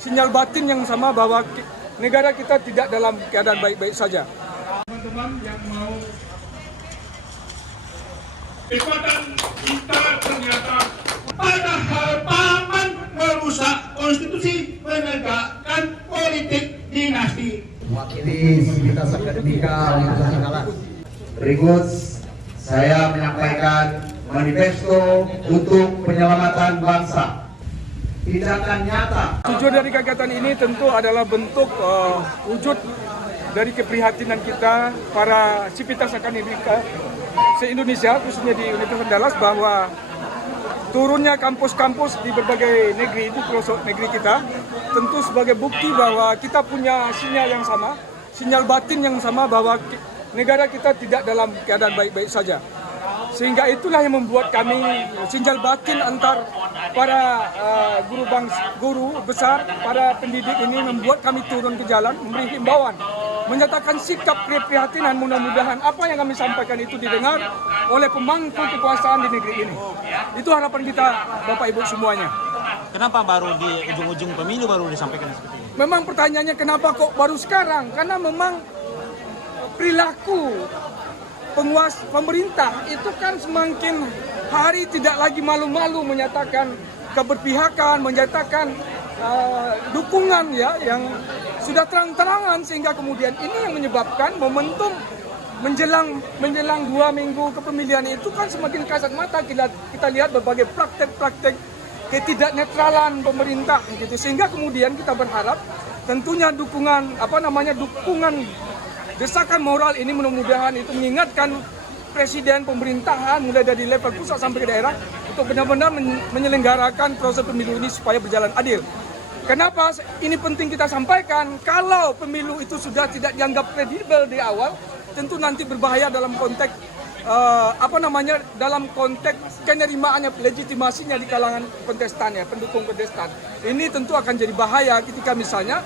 sinyal batin yang sama bahwa negara kita tidak dalam keadaan baik-baik saja. Teman-teman yang mau kekuatan kita ternyata padahal paman merusak konstitusi, menegakkan politik dinasti. Mewakili Sivitas Akademika Universitas Andalas. Berikut saya menyampaikan manifesto untuk penyelamatan bangsa. Tindakan nyata. Tujuan dari kegiatan ini tentu adalah bentuk wujud dari keprihatinan kita para sivitas akademika se-Indonesia, khususnya di Universitas Andalas, bahwa turunnya kampus-kampus di berbagai negeri, di pelosok negeri kita, tentu sebagai bukti bahwa kita punya sinyal yang sama, sinyal batin yang sama bahwa negara kita tidak dalam keadaan baik-baik saja. Sehingga itulah yang membuat kami sinyal batin antar para guru besar, para pendidik ini membuat kami turun ke jalan, memberi himbauan, menyatakan sikap keprihatinan. Mudah-mudahan apa yang kami sampaikan itu didengar oleh pemangku kekuasaan di negeri ini. Itu harapan kita, Bapak Ibu semuanya. Kenapa baru di ujung-ujung pemilu baru disampaikan seperti ini? Memang pertanyaannya kenapa kok baru sekarang? Karena memang perilaku pemerintah itu kan semakin hari tidak lagi malu-malu menyatakan keberpihakan, menyatakan dukungan ya yang sudah terang-terangan, sehingga kemudian ini yang menyebabkan momentum menjelang 2 minggu kepemilihan itu kan semakin kasat mata. Kita lihat berbagai praktek-praktek ketidaknetralan pemerintah gitu, sehingga kemudian kita berharap tentunya dukungan desakan moral ini mudah-mudahan itu mengingatkan presiden, pemerintahan mulai dari level pusat sampai ke daerah untuk benar-benar menyelenggarakan proses pemilu ini supaya berjalan adil. Kenapa ini penting kita sampaikan? Kalau pemilu itu sudah tidak dianggap kredibel di awal, tentu nanti berbahaya dalam konteks dalam konteks penerimaannya, legitimasinya di kalangan kontestannya, pendukung kontestan. Ini tentu akan jadi bahaya ketika misalnya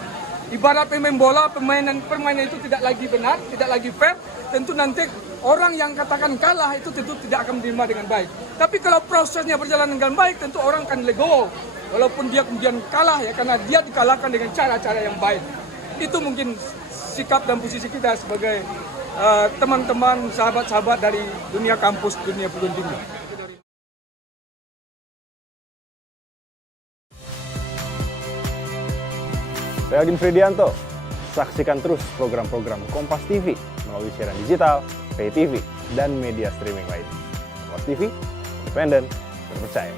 ibarat pemain bola, permainan itu tidak lagi benar, tidak lagi fair, tentu nanti orang yang katakan kalah itu tentu tidak akan menerima dengan baik. Tapi kalau prosesnya berjalan dengan baik, tentu orang akan legowo, walaupun dia kemudian kalah ya, karena dia dikalahkan dengan cara-cara yang baik. Itu mungkin sikap dan posisi kita sebagai teman-teman, sahabat-sahabat dari dunia kampus, dunia perguruan tinggi. Saya Agim Fridianto. Saksikan terus program-program Kompas TV melalui siaran digital, pay TV, dan media streaming lain. Kompas TV, independen, terpercaya.